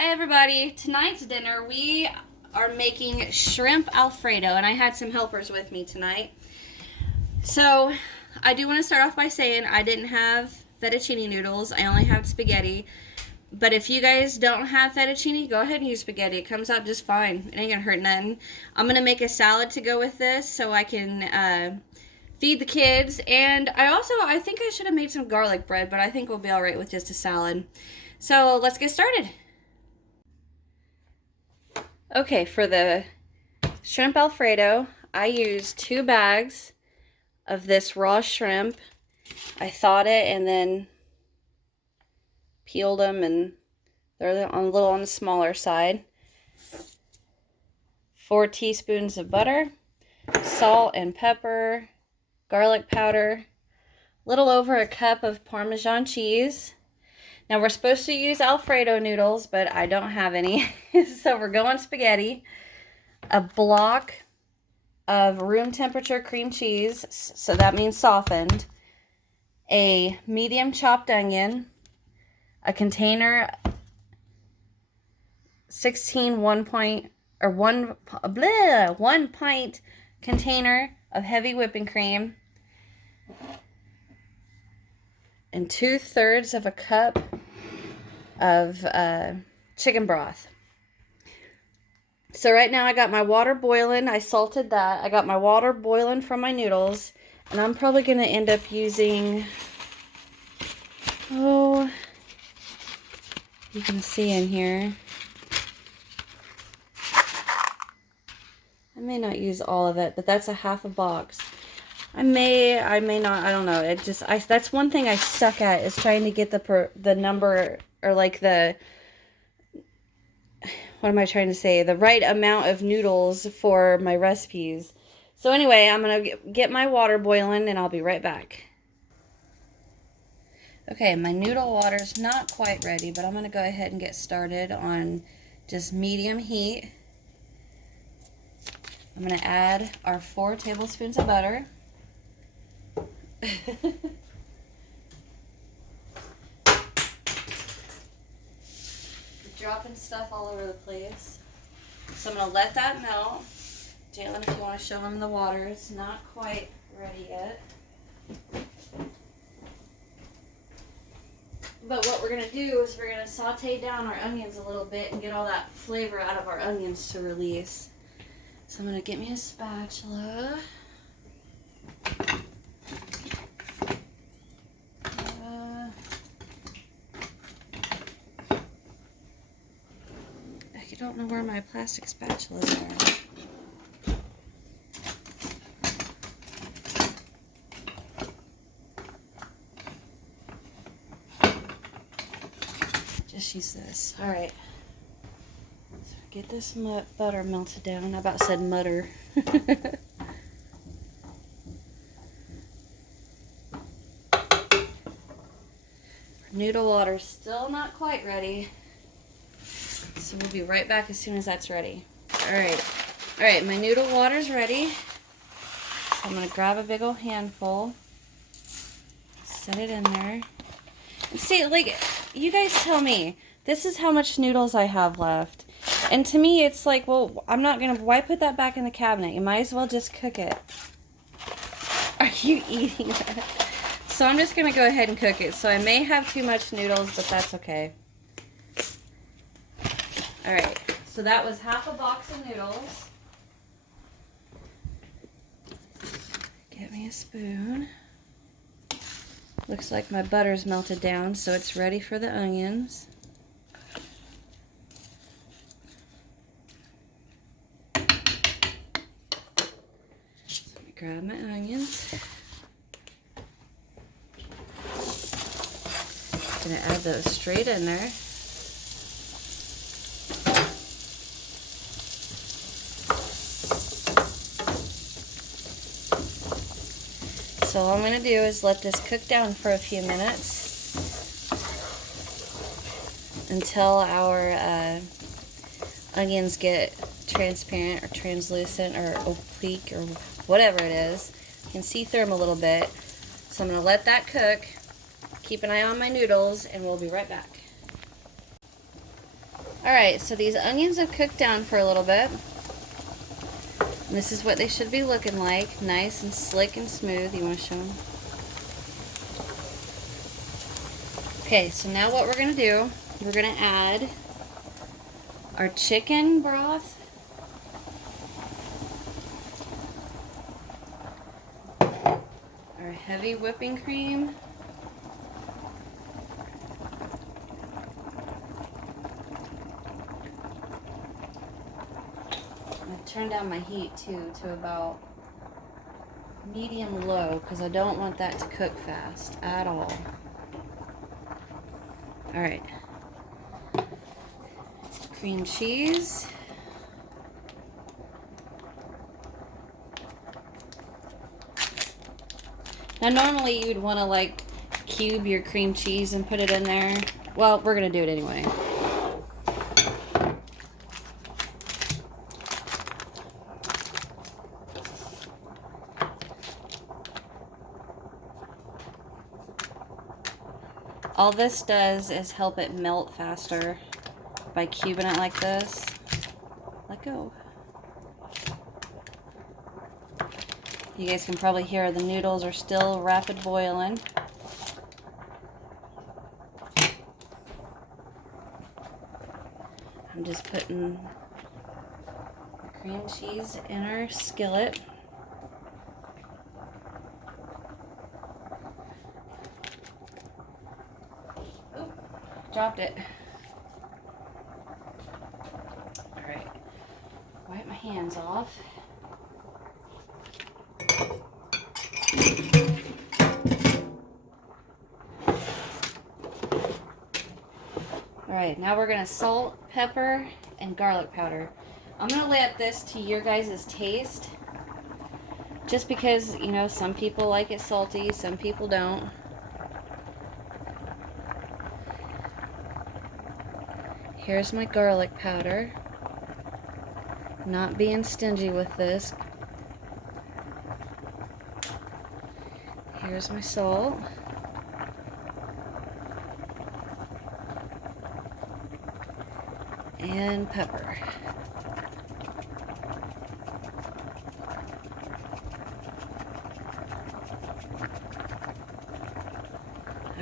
Hi everybody, tonight's dinner we are making shrimp Alfredo, and I had some helpers with me tonight. So I do want to start off by saying I didn't have fettuccine noodles, I only have spaghetti. But if you guys don't have fettuccine, go ahead and use spaghetti. It comes out just fine. It ain't gonna hurt nothing. I'm gonna make a salad to go with this so I can feed the kids. And I think I should have made some garlic bread, but I think we'll be alright with just a salad. So let's get started. Okay, for the shrimp Alfredo, I used 2 bags of this raw shrimp. I thawed it and then peeled them, and they're a little on the smaller side. 4 teaspoons of butter, salt and pepper, garlic powder, a little over a cup of Parmesan cheese. Now we're supposed to use Alfredo noodles, but I don't have any, so we're going spaghetti. A block of room temperature cream cheese, so that means softened. A medium chopped onion. A container, 1 pint container of heavy whipping cream, and 2/3 of a cup of chicken broth. So right now I got my water boiling. I salted that. I got my water boiling from my noodles, and I'm probably going to end up using, you can see in here, I may not use all of it, but that's a half a box. I may not, I don't know. It just, that's one thing I suck at, is trying to get the number, or like the, what am I trying to say? The right amount of noodles for my recipes. So anyway, I'm going to get my water boiling and I'll be right back. Okay, my noodle water's not quite ready, but I'm going to go ahead and get started on just medium heat. I'm going to add our 4 tablespoons of butter. Dropping stuff all over the place. So I'm going to let that melt. Jalen, if you want to show him the water, it's not quite ready yet. But what we're going to do is we're going to saute down our onions a little bit and get all that flavor out of our onions to release. So I'm going to get me a spatula. I don't know where my plastic spatulas are. Just use this. Alright. So get this butter melted down. I about said mutter. Noodle water's still not quite ready. So we'll be right back as soon as that's ready. Alright, my noodle water's ready. So I'm going to grab a big old handful. Set it in there. And see, like, you guys tell me, this is how much noodles I have left. And to me, it's like, well, I'm not going to, why put that back in the cabinet? You might as well just cook it. Are you eating that? So I'm just going to go ahead and cook it. So I may have too much noodles, but that's okay. Alright, so that was half a box of noodles. Get me a spoon. Looks like my butter's melted down, so it's ready for the onions. So let me grab my onions. I'm going to add those straight in there. So all I'm going to do is let this cook down for a few minutes until our onions get transparent or translucent or opaque or whatever it is. You can see through them a little bit. So I'm going to let that cook, keep an eye on my noodles, and we'll be right back. Alright, so these onions have cooked down for a little bit. And this is what they should be looking like. Nice and slick and smooth. You want to show them? Okay, so now what we're going to do, we're going to add our chicken broth, our heavy whipping cream, turn down my heat too to about medium low because I don't want that to cook fast at all. Alright. Cream cheese. Now normally you'd want to like cube your cream cheese and put it in there. Well, we're going to do it anyway. All this does is help it melt faster by cubing it like this. Let go. You guys can probably hear the noodles are still rapid boiling. I'm just putting cream cheese in our skillet. Dropped it. Alright. Wipe my hands off. Alright, now we're going to salt, pepper, and garlic powder. I'm going to let this to your guys' taste. Just because, you know, some people like it salty, some people don't. Here's my garlic powder. Not being stingy with this. Here's my salt. And pepper.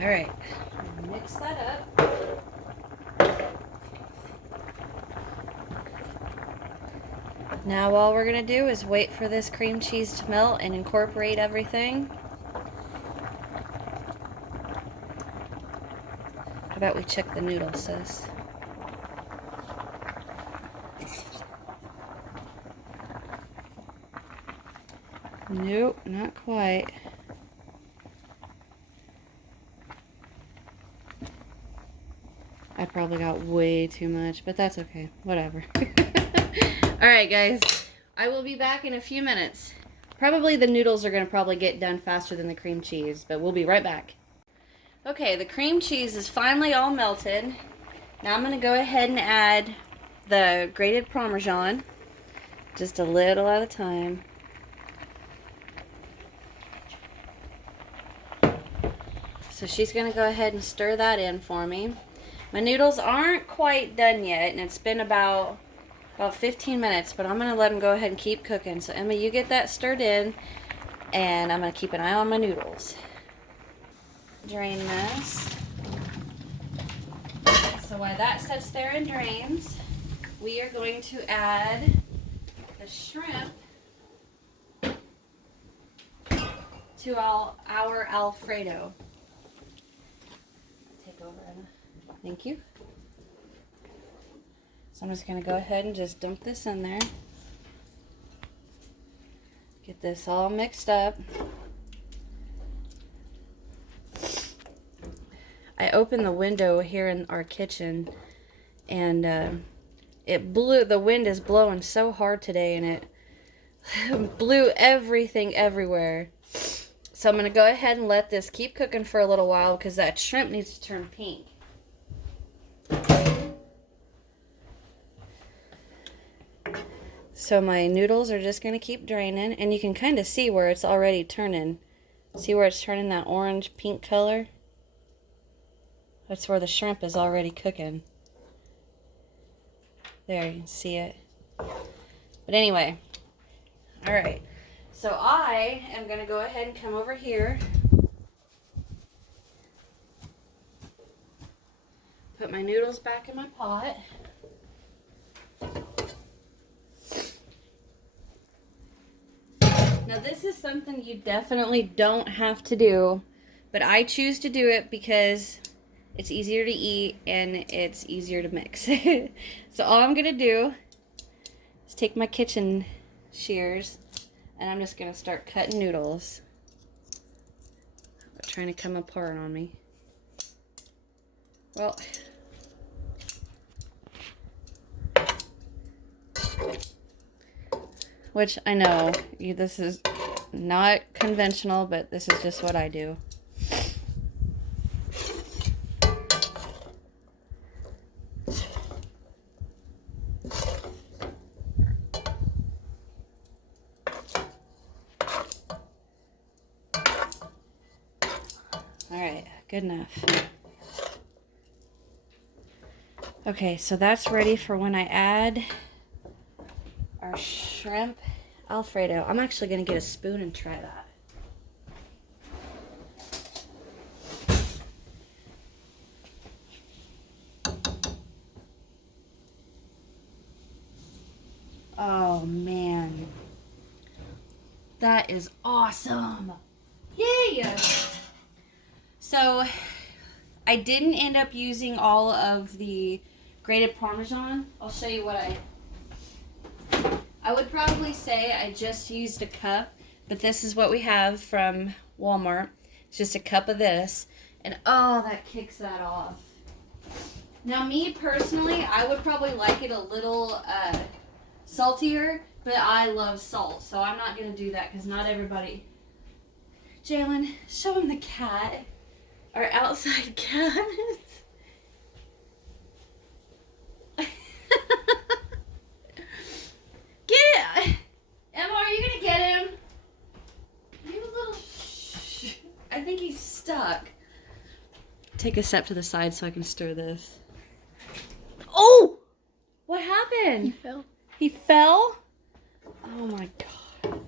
Alright, mix that up. Now all we're going to do is wait for this cream cheese to melt and incorporate everything. How about we check the noodles, sis? Nope, not quite. I probably got way too much, but that's okay. Whatever. Alright guys, I will be back in a few minutes. Probably the noodles are going to probably get done faster than the cream cheese, but we'll be right back. Okay, the cream cheese is finally all melted. Now I'm going to go ahead and add the grated Parmesan, just a little at a time. So she's going to go ahead and stir that in for me. My noodles aren't quite done yet, and it's been about 15 minutes, but I'm going to let them go ahead and keep cooking. So Emma, you get that stirred in, and I'm going to keep an eye on my noodles. Drain this. So while that sits there and drains, we are going to add the shrimp to our Alfredo. Take over, Emma. Thank you. So I'm just going to go ahead and just dump this in there. Get this all mixed up. I opened the window here in our kitchen, and the wind is blowing so hard today, and it blew everything everywhere. So I'm going to go ahead and let this keep cooking for a little while because that shrimp needs to turn pink. So my noodles are just going to keep draining, and you can kind of see where it's already turning. See where it's turning that orange pink color? That's where the shrimp is already cooking. There, you can see it. But anyway, all right. So I am going to go ahead and come over here. Put my noodles back in my pot. Now this is something you definitely don't have to do, but I choose to do it because it's easier to eat and it's easier to mix. So all I'm gonna do is take my kitchen shears and I'm just gonna start cutting noodles. They're trying to come apart on me. Well, which I know this is not conventional, but this is just what I do. All right, good enough. Okay, so that's ready for when I add our shrimp Alfredo. I'm actually going to get a spoon and try that. Oh man, that is awesome. Yay! So I didn't end up using all of the grated Parmesan. I'll show you what I would probably say I just used a cup, but this is what we have from Walmart. It's just a cup of this, and oh, that kicks that off. Now, me personally, I would probably like it a little saltier, but I love salt, so I'm not going to do that because not everybody... Jalen, show him the cat. Our outside cat. Get it! Emma, are you gonna get him? You little I think he's stuck. Take a step to the side so I can stir this. Oh! What happened? He fell. He fell? Oh my god.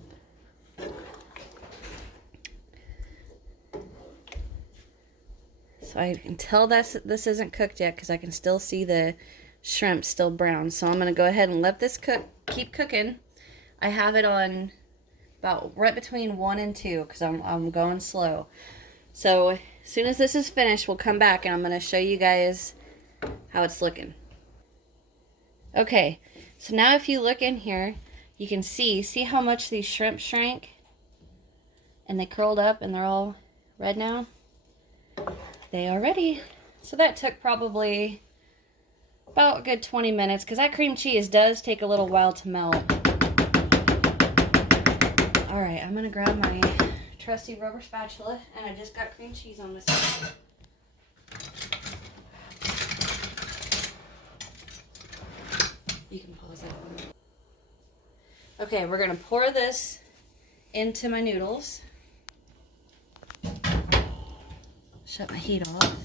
So I can tell this isn't cooked yet because I can still see the shrimp still brown. So I'm going to go ahead and let this keep cooking. I have it on about right between 1 and 2 because I'm going slow. So as soon as this is finished, we'll come back and I'm going to show you guys how it's looking. Okay, so now if you look in here, you can see how much these shrimp shrank? And they curled up and they're all red now. They are ready. So that took probably about a good 20 minutes because that cream cheese does take a little while to melt. All right, I'm gonna grab my trusty rubber spatula and I just got cream cheese on this side. You can pause that one. Okay, we're gonna pour this into my noodles. Shut my heat off.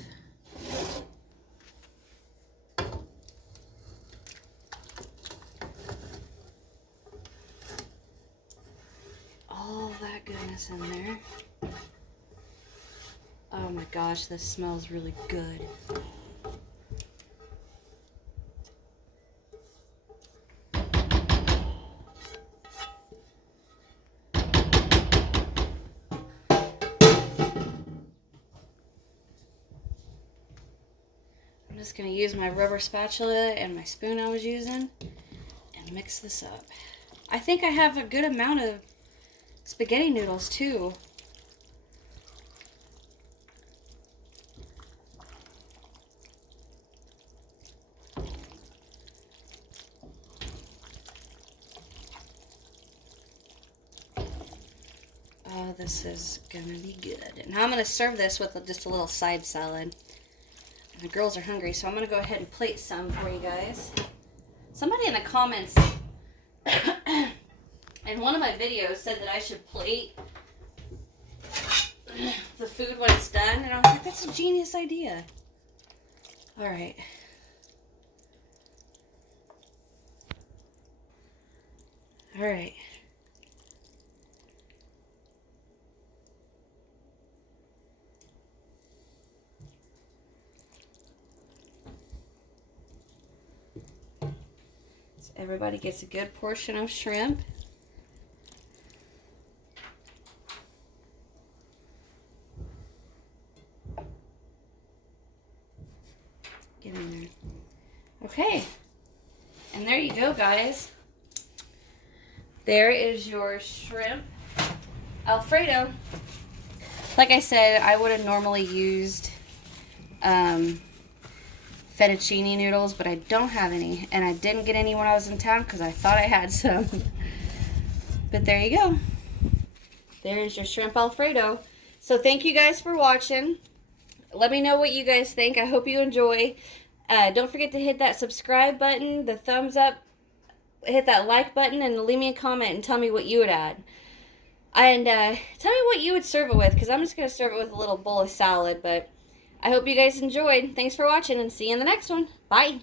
All that goodness in there. Oh my gosh, this smells really good. I'm just going to use my rubber spatula and my spoon I was using and mix this up. I think I have a good amount of spaghetti noodles too. Oh, this is going to be good. And now I'm going to serve this with just a little side salad. The girls are hungry, so I'm going to go ahead and plate some for you guys. Somebody in the comments in one of my videos said that I should plate the food when it's done, and I was like, that's a genius idea. All right. All right. So everybody gets a good portion of shrimp. Get in there. Okay. And there you go, guys. There is your shrimp Alfredo. Like I said, I would have normally used fettuccine noodles, but I don't have any. And I didn't get any when I was in town because I thought I had some. But there you go. There's your shrimp Alfredo. So thank you guys for watching. Let me know what you guys think. I hope you enjoy. Don't forget to hit that subscribe button, the thumbs up, hit that like button, and leave me a comment and tell me what you would add. And tell me what you would serve it with, because I'm just going to serve it with a little bowl of salad. But I hope you guys enjoyed. Thanks for watching, and see you in the next one. Bye.